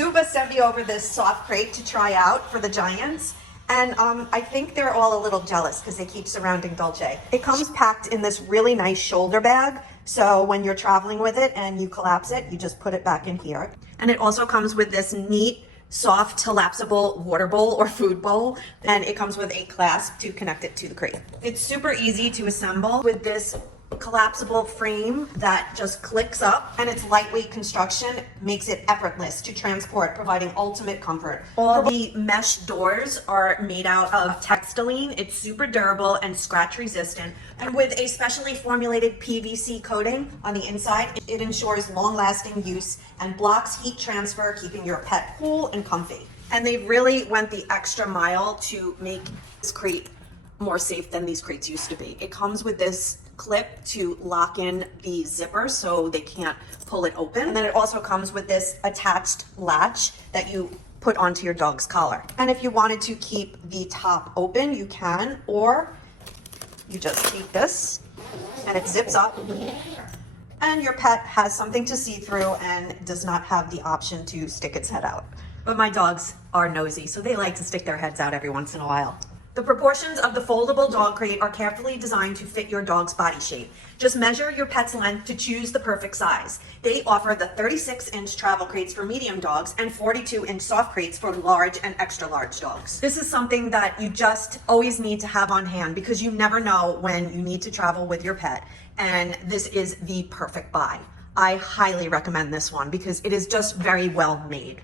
Zuba sent me over this soft crate to try out for the giants. And I think they're all a little jealous because they keep surrounding Dolce. It comes packed in this really nice shoulder bag. So when you're traveling with it and you collapse it, you just put it back in here. And it also comes with this neat, soft, collapsible water bowl or food bowl. And it comes with a clasp to connect it to the crate. It's super easy to assemble with this collapsible frame that just clicks up, and its lightweight construction makes it effortless to transport, providing ultimate comfort. All the mesh doors are made out of Textilene. It's super durable and scratch resistant, and with a specially formulated PVC coating on the inside, it ensures long-lasting use and blocks heat transfer, keeping your pet cool and comfy. And they really went the extra mile to make this crate more safe than these crates used to be. It comes with this clip to lock in the zipper so they can't pull it open. And then it also comes with this attached latch that you put onto your dog's collar. And if you wanted to keep the top open, you can, or you just take this and it zips up and your pet has something to see through and does not have the option to stick its head out. But my dogs are nosy, so they like to stick their heads out every once in a while. The proportions of the foldable dog crate are carefully designed to fit your dog's body shape. Just measure your pet's length to choose the perfect size. They offer the 36-inch travel crates for medium dogs and 42-inch soft crates for large and extra large dogs. This is something that you just always need to have on hand because you never know when you need to travel with your pet, and this is the perfect buy. I highly recommend this one because it is just very well made.